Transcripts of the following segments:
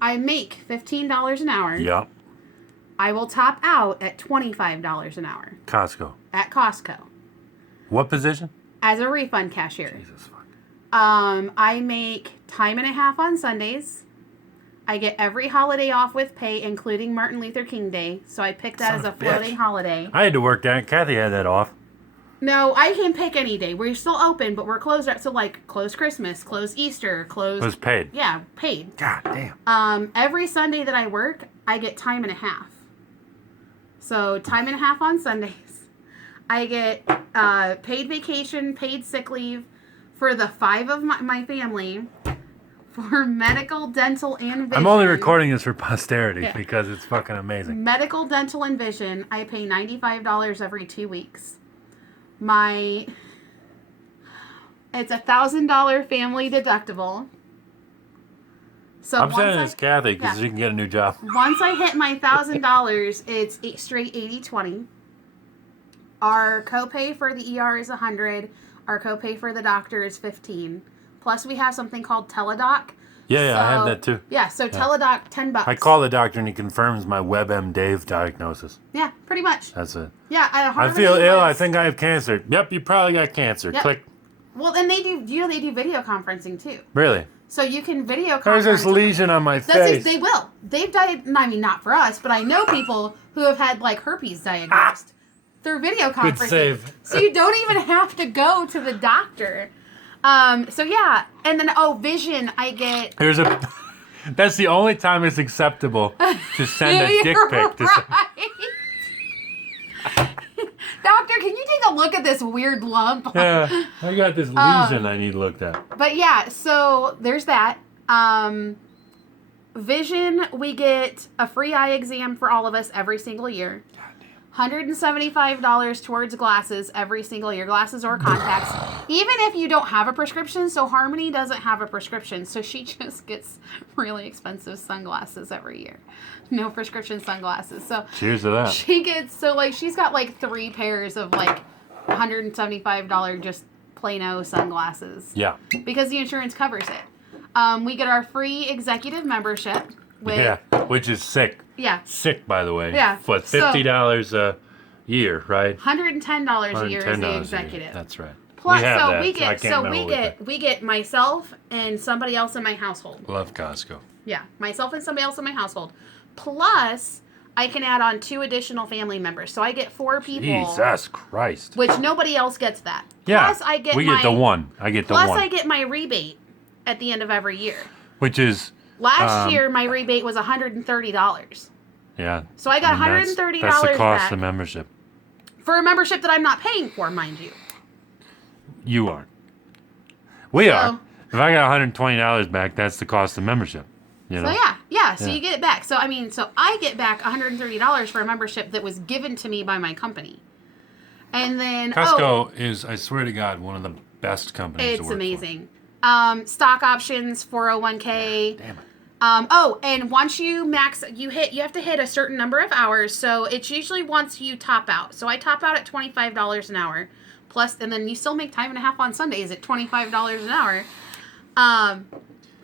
I make $15 an hour. Yep. I will top out at $25 an hour. Costco. At Costco. What position? As a refund cashier. Jesus fuck. I make time and a half on Sundays. I get every holiday off with pay, including Martin Luther King Day. So I picked that as a floating holiday. I had to work that. Kathy had that off. No, I can pick any day. We're still open, but we're closed. So like, close Christmas, close Easter, close. It was paid. Yeah, paid. God damn. Every Sunday that I work, I get time and a half. So time and a half on Sundays. I get paid vacation, paid sick leave for the 5 of my family. For medical, dental, and vision. I'm only recording this for posterity because it's fucking amazing. Medical, dental, and vision, I pay $95 every 2 weeks. It's $1,000 family deductible. So I'm saying it's Kathy because she can get a new job. Once I hit my $1,000, it's straight 80-20. Our copay for the ER is $100. Our copay for the doctor is $15. Plus, we have something called Teledoc. Yeah, I have that too. Yeah, so Teledoc, $10. I call the doctor and he confirms my WebMDave diagnosis. Yeah, pretty much. That's it. Yeah, I feel ill. I think I have cancer. Yep, you probably got cancer. Yep. Click. Well, and they do. They do video conferencing too. Really? So you can video conference. There's this lesion on my face. They will. They've died. I mean, not for us, but I know people who have had like herpes diagnosed through video conferencing. Good save. So you don't even have to go to the doctor. So yeah, and then vision. I get. That's the only time it's acceptable to send a dick pic to someone. Doctor, can you take a look at this weird lump? Yeah, I got this lesion I need looked at. But yeah, so there's that. Vision, we get a free eye exam for all of us every single year. $175 towards glasses every single year, glasses or contacts, even if you don't have a prescription. So Harmony doesn't have a prescription, so she just gets really expensive sunglasses every year. No prescription sunglasses. So cheers to that. She's got like 3 pairs of like $175 just plain-o sunglasses. Yeah. Because the insurance covers it. We get our free executive membership. Which is sick. Yeah. Sick, by the way. Yeah. What, $50 a year, right? $110 a year is the executive. That's right. Plus, we get myself and somebody else in my household. Love Costco. Yeah, myself and somebody else in my household. Plus, I can add on 2 additional family members, so I get 4 people. Jesus Christ. Which nobody else gets that. Yeah. Plus, I get get the one. I get the one. Plus, I get my rebate at the end of every year. Which is. Last year, my rebate was $130. Yeah. So I got $130 That's the cost back of membership. for a membership that I'm not paying for, mind you. You aren't. We are. If I got $120 back, that's the cost of membership. You know? So so you get it back. So I get back $130 for a membership that was given to me by my company. And then Costco is, I swear to God, one of the best companies to work it's amazing. Stock options, 401k. Damn it. And once you have to hit a certain number of hours. So it's usually once you top out. So I top out at $25 an hour. Plus, and then you still make time and a half on Sundays at $25 an hour.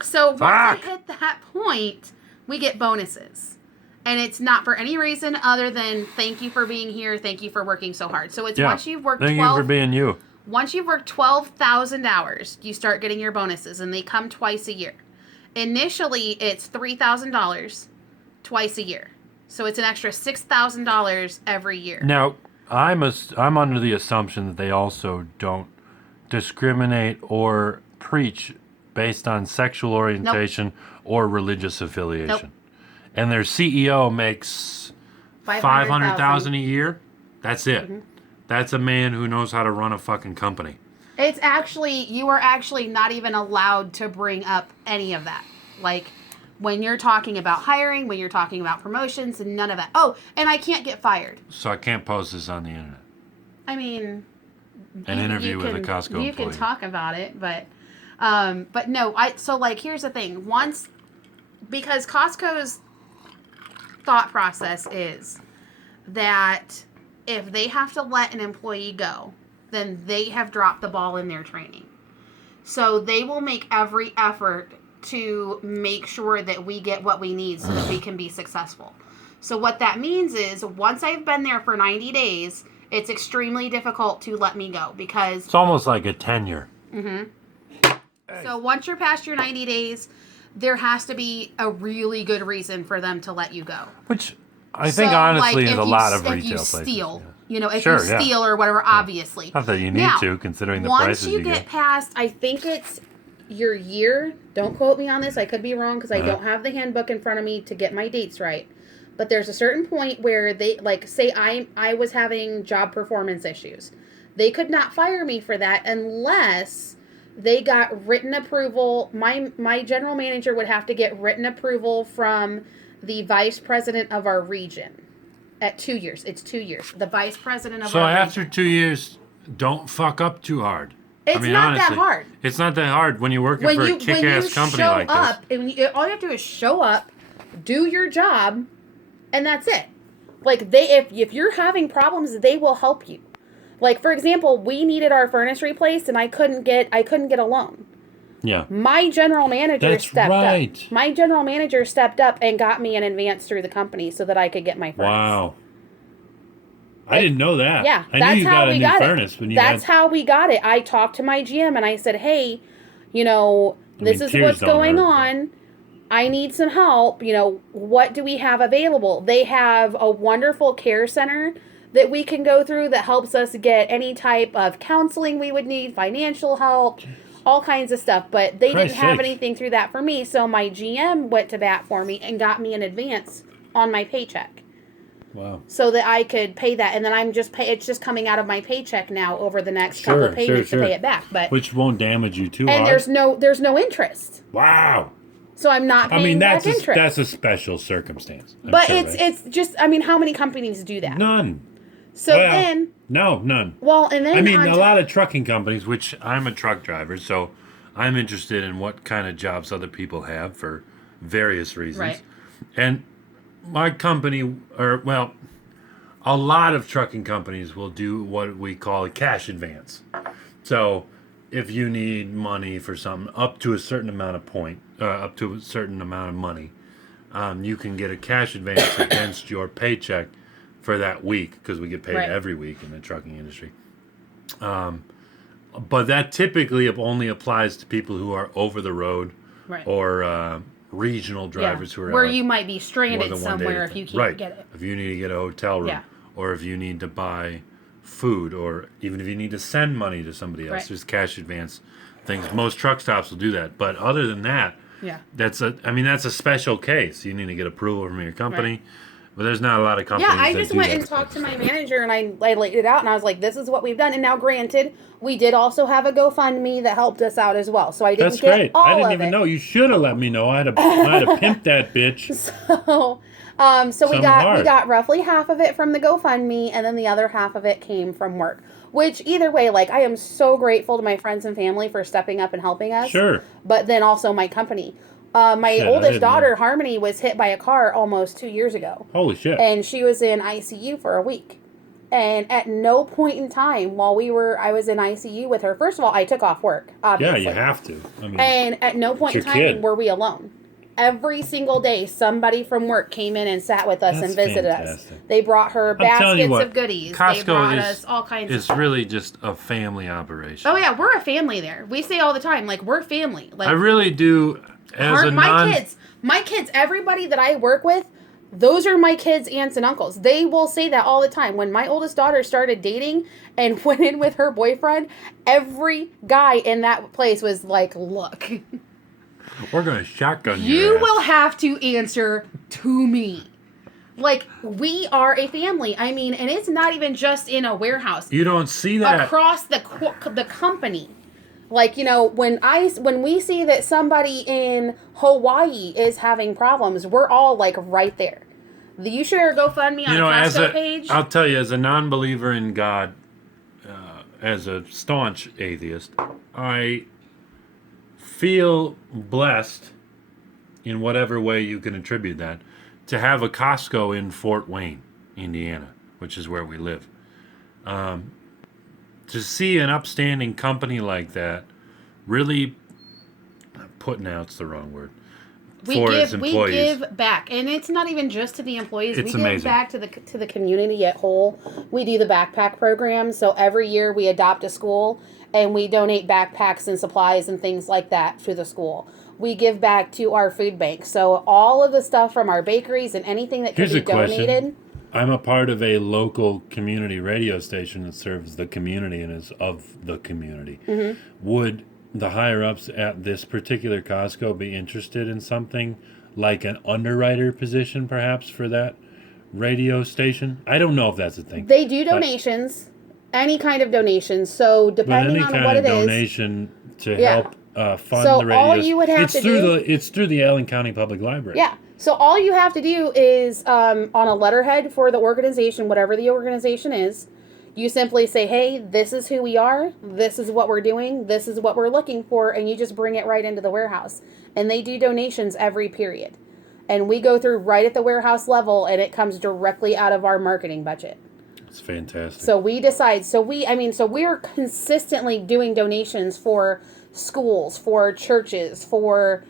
So once I hit that point, we get bonuses. And it's not for any reason other than thank you for being here, thank you for working so hard. So it's once you've worked Thank you for being you. Once you've worked 12,000 hours, you start getting your bonuses, and they come twice a year. Initially, it's $3,000 twice a year. So it's an extra $6,000 every year. Now, I'm under the assumption that they also don't discriminate or preach based on sexual orientation or religious affiliation. Nope. And their CEO makes $500,000 a year. That's it. Mm-hmm. That's a man who knows how to run a fucking company. You are actually not even allowed to bring up any of that. Like, when you're talking about hiring, when you're talking about promotions, and none of that. Oh, and I can't get fired. So I can't post this on the internet. I mean... An interview with a Costco employee. You can talk about it, but no, here's the thing. Because Costco's thought process is that if they have to let an employee go, then they have dropped the ball in their training. So they will make every effort to make sure that we get what we need so that we can be successful. So what that means is once I've been there for 90 days, it's extremely difficult to let me go because... It's almost like a tenure. Mm-hmm. So once you're past your 90 days, there has to be a really good reason for them to let you go. Which I think honestly is a lot of retail places. If you steal, if you steal or whatever, obviously. Not that you need to, considering the prices you get. Once you get past, I think it's your year. Don't quote me on this. I could be wrong because I don't have the handbook in front of me to get my dates right. But there's a certain point where they, like, say I was having job performance issues. They could not fire me for that unless they got written approval. My general manager would have to get written approval from the vice president of our region at 2 years. It's 2 years. The vice president of our region. So after 2 years, don't fuck up too hard. It's not honestly, that hard. It's not that hard when you're working for a kick-ass company like this. All you have to do is show up, do your job, and that's it. Like, if you're having problems, they will help you. Like, for example, we needed our furnace replaced, and I couldn't get a loan. Yeah. My general manager stepped up. My general manager stepped up and got me an advance through the company so that I could get my furnace. Wow. I didn't know that. Yeah, I knew you got a new furnace when you That's how we got it. I talked to my GM and I said, "Hey, this is what's going on. I need some help. What do we have available?" They have a wonderful care center that we can go through that helps us get any type of counseling we would need, financial help, all kinds of stuff. But they didn't have anything through that for me, so my GM went to bat for me and got me an advance on my paycheck. Wow. So that I could pay that, and then it's just coming out of my paycheck now over the next couple of payments to pay it back. But which won't damage you too hard. And there's no interest. Wow. So I'm not paying back interest. That's a special circumstance. But it's just, how many companies do that? None. So then... No, none. Well, and then... a lot of trucking companies, which I'm a truck driver, so I'm interested in what kind of jobs other people have for various reasons. Right. And my company, a lot of trucking companies will do what we call a cash advance. So if you need money for something up to a certain amount of money, you can get a cash advance against your paycheck for that week, because we get paid every week in the trucking industry. But that typically only applies to people who are over the road or regional drivers who are where you might be stranded somewhere if you can't get it. If you need to get a hotel room, or if you need to buy food, or even if you need to send money to somebody else, there's cash advance things. Most truck stops will do that. But other than that, that's a special case. You need to get approval from your company. But there's not a lot of companies. Yeah, I just went and talked to my manager, and I laid it out, and I was like, "This is what we've done." And now, granted, we did also have a GoFundMe that helped us out as well. So I didn't get all of it. I didn't even know. You should have let me know. I had to pimp that bitch. So we got roughly half of it from the GoFundMe, and then the other half of it came from work. Which, either way, I am so grateful to my friends and family for stepping up and helping us. Sure. But then also my company. My oldest daughter, Harmony, was hit by a car almost 2 years ago. Holy shit. And she was in ICU for a week. And at no point in time while I was in ICU with her, first of all, I took off work, obviously. Yeah, you have to. And at no point in time were we alone. Every single day, somebody from work came in and sat with us and visited us. They brought her baskets of goodies. Costco they brought us all kinds of stuff. It's really just a family operation. Oh, yeah, we're a family there. We say all the time, we're family. I really do. My kids, everybody that I work with, those are my kids' aunts and uncles. They will say that all the time. When my oldest daughter started dating and went in with her boyfriend, every guy in that place was like, "Look, we're going to shotgun you will have to answer to me." We are a family. And it's not even just in a warehouse. You don't see that across the company. When we see that somebody in Hawaii is having problems, we're all right there. You share a GoFundMe on a Costco page. I'll tell you, as a non-believer in God, as a staunch atheist, I feel blessed in whatever way you can attribute that to have a Costco in Fort Wayne, Indiana, which is where we live. To see an upstanding company like that really putting out's the wrong word. We give back, and it's not even just to the employees. It's we give amazing. back to the community at whole. We do the backpack program, so every year we adopt a school and we donate backpacks and supplies and things like that to the school. We give back to our food bank, so all of the stuff from our bakeries and anything that can Here's be a question. donated. I'm a part of a local community radio station that serves the community and is of the community. Mm-hmm. Would the higher ups at this particular Costco be interested in something like an underwriter position, perhaps, for that radio station? I don't know if that's a thing. They do donations, any kind of donations. So But depending any on kind what of it is, donation to Yeah. help fund So the radio. all you would have it's to through do- it's through the Allen County Public Library. yeah. So all you have to do is on a letterhead for the organization, whatever the organization is, you simply say, hey, this is who we are. This is what we're doing. This is what we're looking for. And you just bring it right into the warehouse. And they do donations every period. And we go through right at the warehouse level, and it comes directly out of our marketing budget. It's fantastic. So we decide, so we're consistently doing donations for schools, for churches, for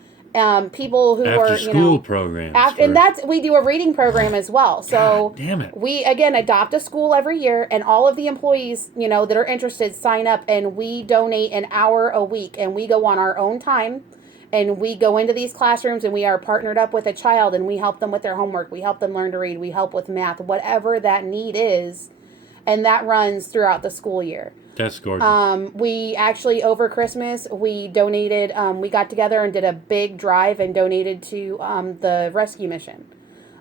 people who After are, school programs. and we do a reading program as well. So God damn it. we, again, adopt a school every year, and all of the employees, that are interested sign up, and we donate an hour a week, and we go on our own time, and we go into these classrooms, and we are partnered up with a child, and we help them with their homework. We help them learn to read. We help with math, whatever that need is, and that runs throughout the school year. That's gorgeous. We actually, over Christmas, we donated, we got together and did a big drive and donated to the rescue mission.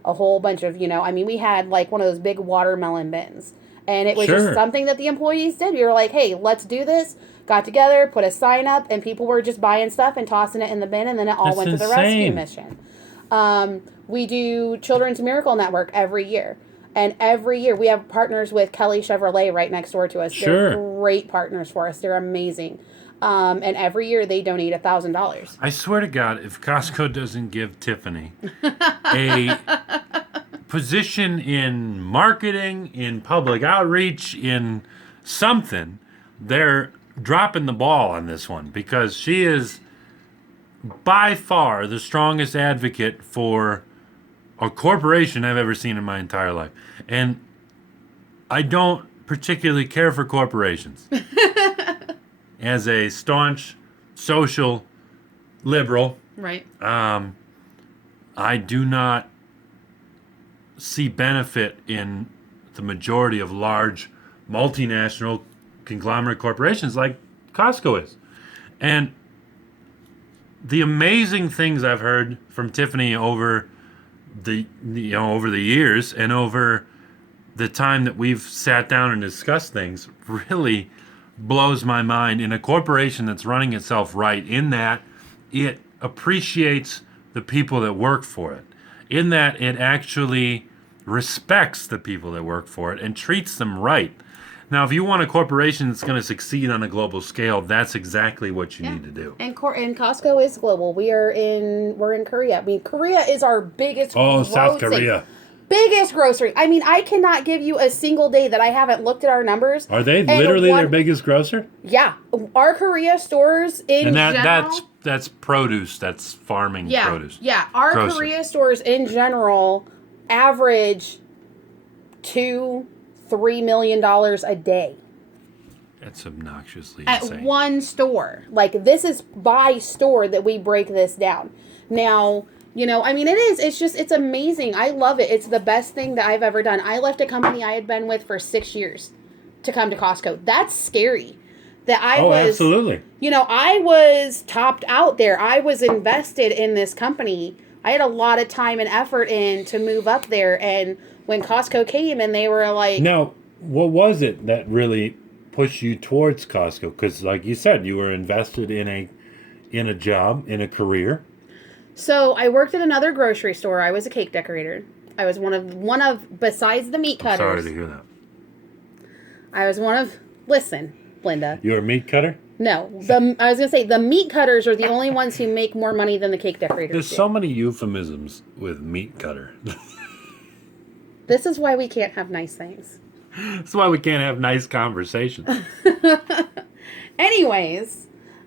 A whole bunch of, we had like one of those big watermelon bins. And it was just something that the employees did. We were like, hey, let's do this. Got together, put a sign up, and people were just buying stuff and tossing it in the bin, and then it all went to the rescue mission. We do Children's Miracle Network every year. And every year we have partners with Kelly Chevrolet right next door to us. They're great partners for us. They're amazing. And every year they donate $1,000. I swear to God, if Costco doesn't give Tiffany a position in marketing, in public outreach, in something, they're dropping the ball on this one, because she is by far the strongest advocate for a corporation I've ever seen in my entire life. And I don't particularly care for corporations. As a staunch social liberal, Right. I do not see benefit in the majority of large multinational conglomerate corporations like Costco is. And the amazing things I've heard from Tiffany over the years and over the time that we've sat down and discussed things really blows my mind, in a corporation that's running itself right, in that it appreciates the people that work for it, in that it actually respects the people that work for it and treats them right. Now, if you want a corporation that's going to succeed on a global scale, that's exactly what you need to do. And Costco is global. We're in Korea. I mean, Korea is our biggest. South Korea. Biggest grocery. I mean, I cannot give you a single day that I haven't looked at our numbers. Are they literally their biggest grocer? Yeah, our Korea stores in general. That's produce. That's farming produce. Yeah, our grocery. Korea stores in general average $2-3 million a day. That's obnoxiously at insane. one store. Like, this is by store that we break this down. Now, it's amazing. I love it. It's the best thing that I've ever done. I left a company I had been with for 6 years to come to Costco. That's scary. Absolutely. I was topped out there. I was invested in this company. I had a lot of time and effort in to move up there. And when Costco came and they were like... Now, what was it that really pushed you towards Costco? Because like you said, you were invested in a job, in a career. So I worked at another grocery store. I was a cake decorator. I was one of besides the meat cutters. Sorry to hear that. I was one of... Listen, Linda. You were a meat cutter? No. I was going to say, the meat cutters are the only ones who make more money than the cake decorators There's do. so many euphemisms with meat cutter. This is why we can't have nice things. That's why we can't have nice conversations. Anyways,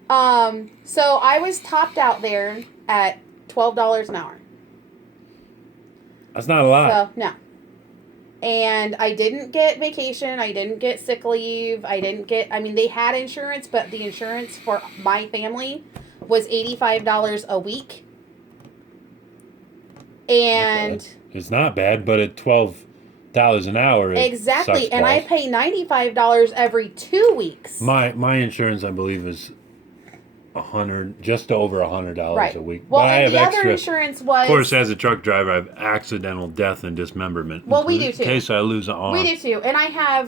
So I was topped out there at $12 an hour. That's not a lot. So, no. And I didn't get vacation. I didn't get sick leave. I mean, they had insurance, but the insurance for my family was $85 a week. And okay. It's not bad, but at $12 an hour, exactly. And I pay $95 every 2 weeks. My insurance, I believe, is just over $100 a week. Well, but and the other insurance was... Of course, as a truck driver, I have accidental death and dismemberment. Well, we do too. In case I lose an arm. We do too. And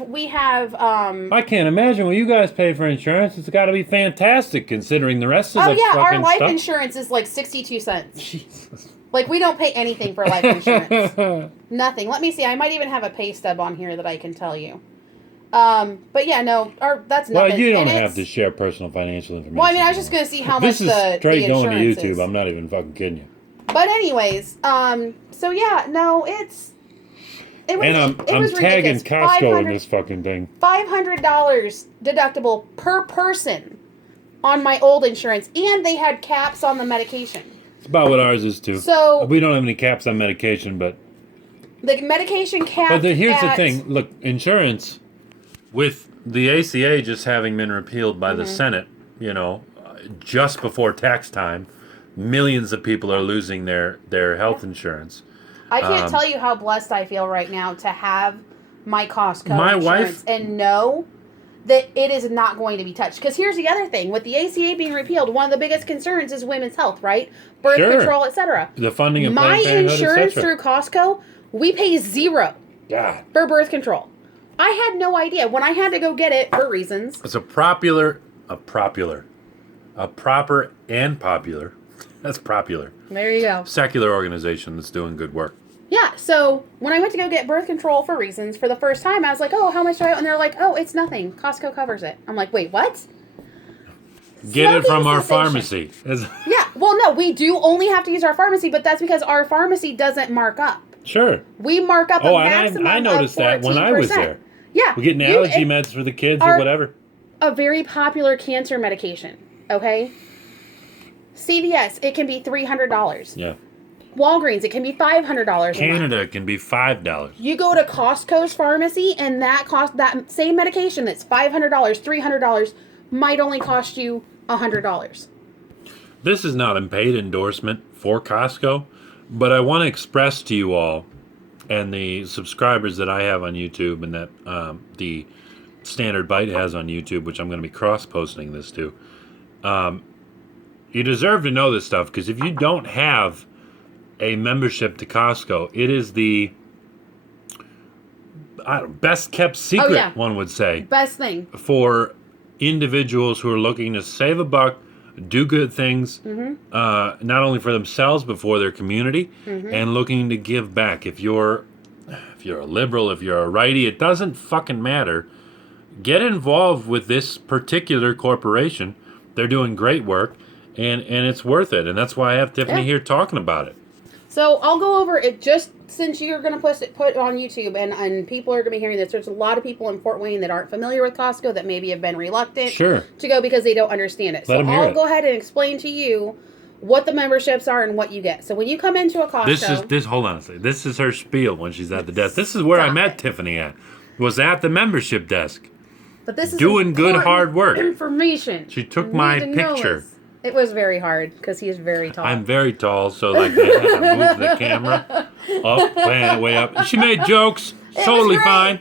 we have... I can't imagine what you guys pay for insurance. It's got to be fantastic considering the rest of the fucking our life stuff. Insurance is like 62 cents. Jesus. Like, we don't pay anything for life insurance. Nothing. Let me see. I might even have a pay stub on here that I can tell you. But yeah, no, that's nothing. Well, you don't have to share personal financial information. Well, I mean, I was just going to see how much this is straight going to YouTube. Is. I'm not even fucking kidding you. But anyways, so yeah, no, it was tagging ridiculous. Costco in this fucking thing. $500 deductible per person on my old insurance, and they had caps on the medication. It's about what ours is too. So we don't have any caps on medication, but the medication cap. But here's the thing. Look, insurance, with the ACA just having been repealed by the Senate, just before tax time, millions of people are losing their health insurance. I can't tell you how blessed I feel right now to have my Costco insurance and know that it is not going to be touched. Because here's the other thing. With the ACA being repealed, one of the biggest concerns is women's health, right? Birth control, etc. The funding of my Planned Parenthood, insurance through Costco, we pay $0 for birth control. I had no idea. When I had to go get it for reasons. It's a proper and popular. That's popular. There you go. Secular organization that's doing good work. Yeah, so when I went to go get birth control for reasons for the first time, I was like, oh, how much do I owe? And they're like, oh, it's nothing. Costco covers it. I'm like, wait, what? Get it from our pharmacy. Yeah, well, no, we do only have to use our pharmacy, but that's because our pharmacy doesn't mark up. Sure. We mark up a maximum I noticed of 14%. that when I was there. Yeah. We're getting allergy meds for the kids or whatever. A very popular cancer medication, okay? CVS, it can be $300. Yeah. Walgreens, it can be $500. Canada, it can be $5. You go to Costco's pharmacy, and that same medication that's $500, $300 might only cost you $100. This is not a paid endorsement for Costco, but I want to express to you all and the subscribers that I have on YouTube and that the Standard Bite has on YouTube, which I'm going to be cross-posting this to. You deserve to know this stuff, because if you don't have a membership to Costco, it is the best kept secret, one would say. Best thing. For individuals who are looking to save a buck, do good things, not only for themselves, but for their community, and looking to give back. If you're a liberal, if you're a righty, it doesn't fucking matter. Get involved with this particular corporation. They're doing great work, and it's worth it. And that's why I have Tiffany here talking about it. So I'll go over it just since you're going to put it on YouTube and people are going to be hearing this. There's a lot of people in Fort Wayne that aren't familiar with Costco that maybe have been reluctant to go because they don't understand it. So I'll go ahead and explain to you what the memberships are and what you get. So when you come into a Costco... Hold on a second. This is her spiel when she's at the desk. This is where I met Tiffany at. Was at the membership desk. But this is doing good hard work. Information. She took my picture. It was very hard because he is very tall. I'm very tall, so like I had to move the camera up, way up. She made jokes, totally fine.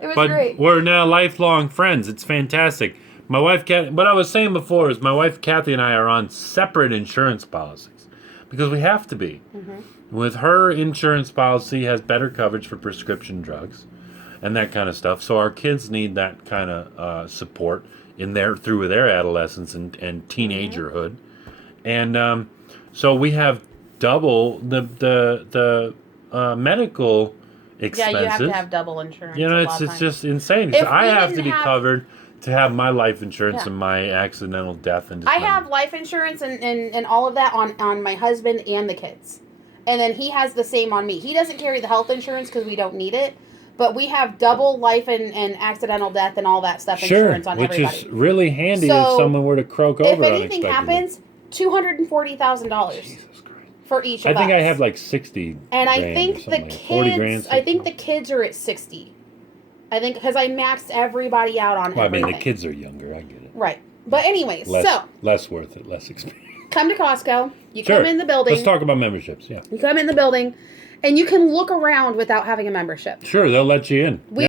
It was great. We're now lifelong friends. It's fantastic. My wife, what I was saying before is my wife Kathy and I are on separate insurance policies because we have to be. With her insurance policy has better coverage for prescription drugs and that kind of stuff. So our kids need that kind of support through their adolescence and teenagerhood, and so we have double the medical expenses. Yeah, you have to have double insurance. It's just insane. I have to be covered to have my life insurance and my accidental death and. I have life insurance and all of that on my husband and the kids, and then he has the same on me. He doesn't carry the health insurance because we don't need it. But we have double life and accidental death and all that stuff insurance on which everybody. is really handy So, if someone were to croak over if anything unexpectedly. happens, $240,000 Jesus Christ. for each of us. I think I have like 60 and I grand think or the something like that. 40 grand. kids. I think the kids are at 60. I think because I maxed everybody out on Well, everything. I mean, the kids are younger. I get it. Right. But anyways, Less worth it, less expensive. come to Costco. You Sure. come in the building. Let's talk about memberships. Yeah. You come in the building, and you can look around without having a membership. Sure, they'll let you in.